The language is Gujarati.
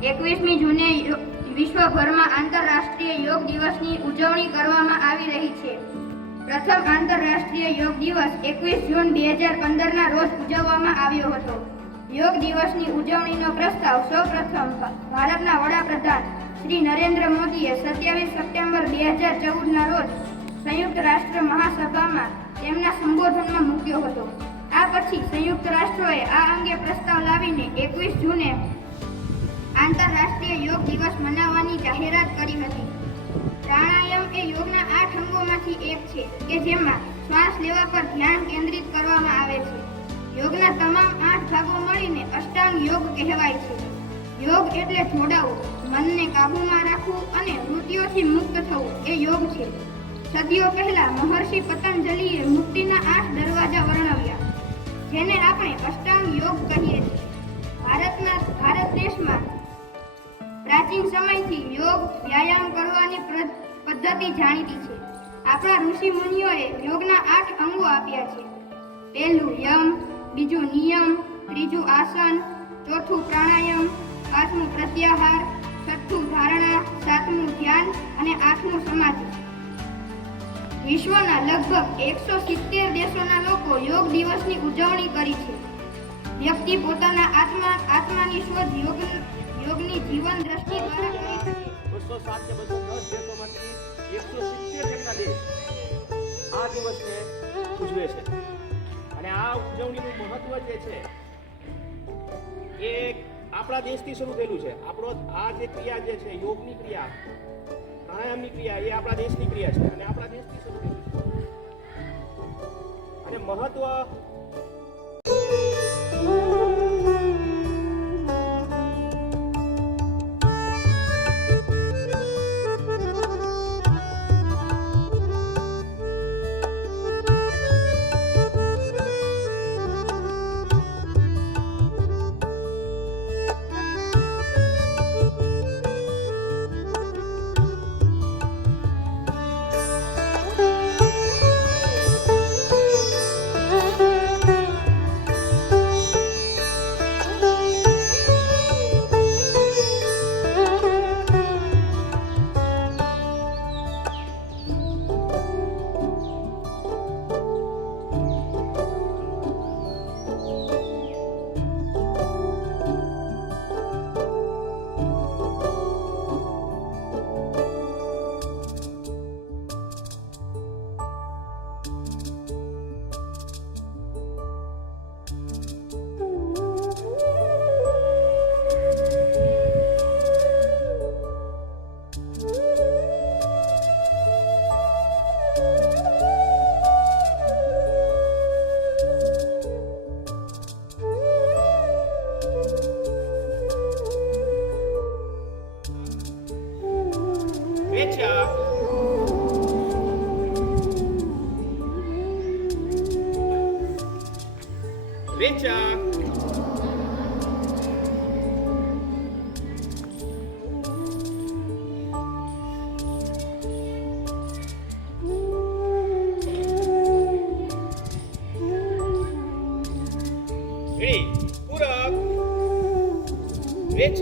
21મી જૂને વિશ્વભરમાં આંતરરાષ્ટ્રીય યોગ દિવસની ઉજવણી કરવામાં આવી રહી છે. પ્રથમ આંતરરાષ્ટ્રીય યોગ દિવસ 21 જૂન 2015ના રોજ ઉજવવામાં આવ્યો હતો. યોગ દિવસની ઉજવણીનો પ્રસ્તાવ સૌપ્રથમ ભારતના વડાપ્રધાન શ્રી નરેન્દ્ર મોદીએ 27 સપ્ટેમ્બર 2014ના રોજ સંયુક્ત રાષ્ટ્ર મહાસભામાં તેમના સંબોધનમાં મૂક્યો હતો. આ પછી સંયુક્ત રાષ્ટ્રોએ આ અંગે પ્રસ્તાવ લાવીને 21 જૂને આંતરરાષ્ટ્રીય યોગ દિવસ મનાવવાની જાહેરાત કરી હતી. પ્રાણાયામ એ યોગના 8 અંગોમાંથી એક છે કે જેમાં શ્વાસ લેવા પર ધ્યાન કેન્દ્રિત કરવામાં આવે છે. યોગના તમામ 8 ભાગો મળીને અષ્ટાંગ યોગ કહેવાય છે. યોગ એટલે જોડાવું, મનને કાબૂમાં રાખવું અને વૃત્તિઓથી મુક્ત થવું એ યોગ છે. સદીઓ પહેલા મહર્ષિ પતંજલિએ મુક્તિના 8 દરવાજા વર્ણવ્યા, જેને આપણે અષ્ટાંગ યોગ કહીએ છીએ. ભારત દેશમાં પ્રાચીન સમયથી યોગ વ્યાયામ કરવાની પદ્ધતિ જાણીતી છે. આપણા ઋષિ મુનિઓએ યોગના 8 અંગો આપ્યા છે. પહેલું યમ, બીજું નિયમ, ત્રીજું આસન, ચોથું પ્રાણાયામ, પાંચમું પ્રત્યાહાર, છઠ્ઠું ધારણા, સાતમું ધ્યાન અને આઠમું સમાધિ. વિશ્વના લગભગ 170 દેશોના લોકો યોગ દિવસની ઉજવણી કરી છે. વ્યક્તિ પોતાના આત્માની શોધ યોગની જીવન દ્રષ્ટિ દ્વારા કરી શકે. 207 કે 210 દેશોમાંથી 170 જેટલા દેશ આ દિવસને ઉજવે છે. અને આ ઉજવણીનું મહત્વ જે છે એ આપણા દેશથી શરૂ થયેલું છે. આપણો આ જે ક્રિયા જે છે, યોગની ક્રિયા, પ્રાણાયામની ક્રિયા, એ આપણા દેશની ક્રિયા છે અને આપણા દેશથી શરૂ થયેલું છે. અને મહત્વ પૂરક, રેચક,